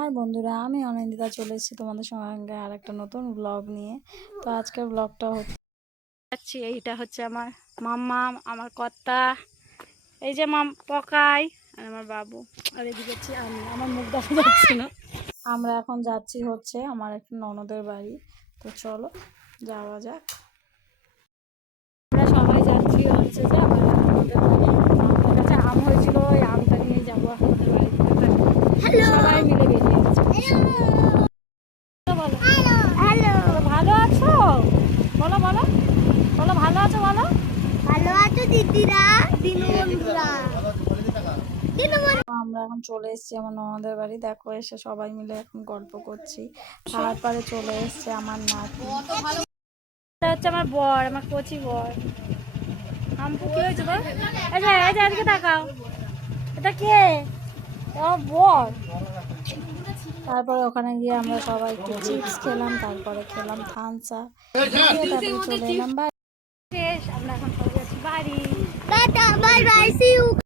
High বন্ধুরা, আমি অনিন্দিতা চলে এসেছি তোমাদের সঙ্গে আর একটা নতুন ব্লগ নিয়ে। তো আজকের ব্লগটা হচ্ছে এইটা হচ্ছে আমার মাম্মা, আমার কর্তা, এই যে মাম, পকাই আর আমার বাবু। আর এদিকে হচ্ছে আমি, আমার মুখ দেখা যাচ্ছে না। আমরা এখন যাচ্ছি হচ্ছে আমার একটা ননদের বাড়ি। তো চলো, যাওয়া যাক। আমরা সবাই যাচ্ছি হচ্ছে যে আমার ননদের বাড়ি আমাদের কাছে আম হয়েছিল ওই আমটা নিয়ে যাব আমাদের বাড়িতে সবাই মিলে বেরিয়ে যাচ্ছে বলো হ্যালো বলো, ভালো আছো বলো বলো বলো ভালো আছো বলো ভালো আছো দিদিরা? দিনু বন্ধুরা। দিনু বন্ধু তো আমরা এখন চলে এসেছি আমার ননদের বাড়ি। দেখো এসে সবাই মিলে এখন গল্প করছি। তারপরে চলে এসেছে আমার নাতি। এটা হচ্ছে আমার বর আমার কচি বর। আমপু কি হয়েছে তোর? এই যে এই তাকাও। এটা কে? ও বর। তারপরে ওখানে গিয়ে আমরা সবাই একটু চিপস খেলাম তারপরে খেলাম থানসা তারপরে চলে এলাম আমরা এখন চলে যাচ্ছি বাড়ি